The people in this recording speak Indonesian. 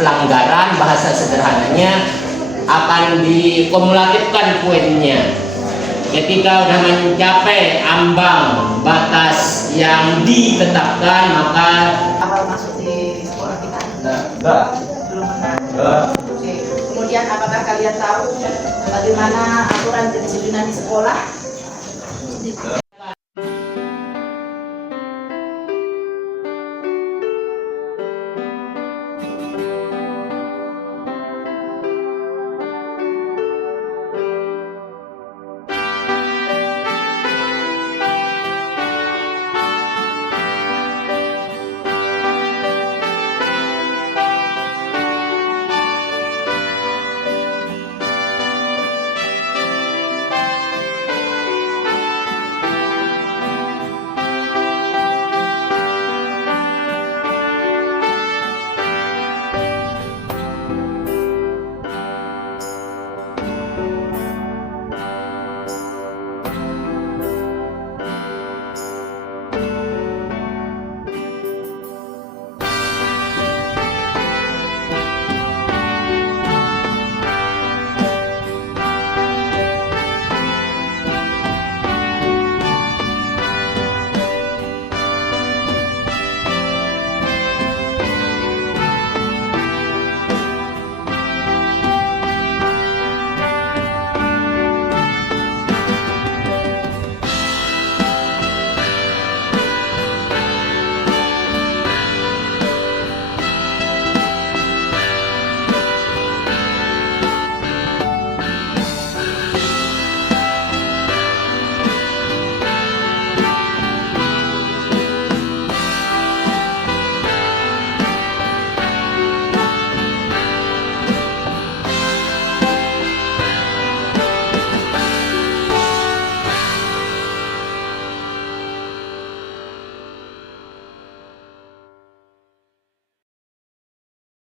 pelanggaran, bahasa sederhananya akan dikumulatifkan poinnya. Ketika sudah mencapai ambang batas yang ditetapkan, maka awal masuk di sekolah kita? Belum pernah. Oke. Kemudian apakah kalian tahu bagaimana aturan kedisiplinan di sekolah?